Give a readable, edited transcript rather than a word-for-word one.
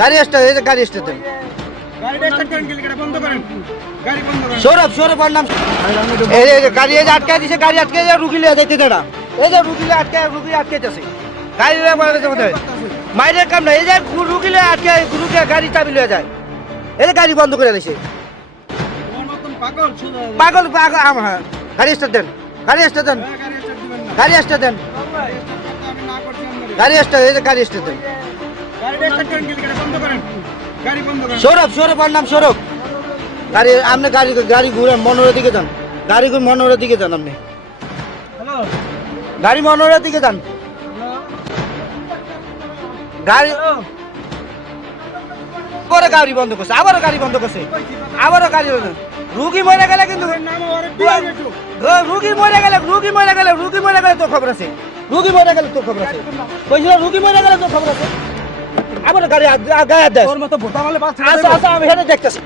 গাড়ি স্টার্ট, এই যে গাড়ি স্টার্ট দেন। সৌরভ, সৌরভ ওর নাম। এই যে গাড়ি এই যে আটকে দিছে, গাড়ি আটকে রুগী লিয়ে যাইতে দেনা। এই যে রুগী লিয়ে আটকে, রুগী আটকেছে গাড়ি লিয়ে মাইরের কাম না। এই যে রুগী লিয়ে আটকে, রুগী গাড়ি চাবি লিয়ে যায়। এই যে গাড়ি বন্ধ করে দিছে। পাগল পাগল হ্যাঁ। গাড়ি স্টার্ট দেন, গাড়ি স্টার্ট দেন, গাড়ি স্টার্ট দেন, গাড়ি স্টার্ট, এই যে গাড়ি স্টার্ট দেন। সৌরভ, সৌরভ ওর নাম সৌরভ। গাড়ি আপনি গাড়ি গাড়ি ঘুরেন মনোরের দিকে যান, গাড়ি মনোরের দিকে যান, আপনি গাড়ি মনোরের দিকে যান। গাড়ি পরে গাড়ি বন্ধ করছে, আবারও গাড়ি বন্ধ করছে, আবারও গাড়ি বন্ধ। রুগী মরে গেলে কিন্তু, রুগী মরে গেলে, রুগী মরে গেলে, রুগী মরে গেলে তো খবর আছে, রুগী মরে গেলে তো খবর আছে, কইছিল রুগী মরে গেলে তো খবর আছে। আবার গাড়ি গায়ে দেয়, তোর মতো ভোটা মারলে বাস। আচ্ছা আচ্ছা, আমি হেঁটে দেখতেছি।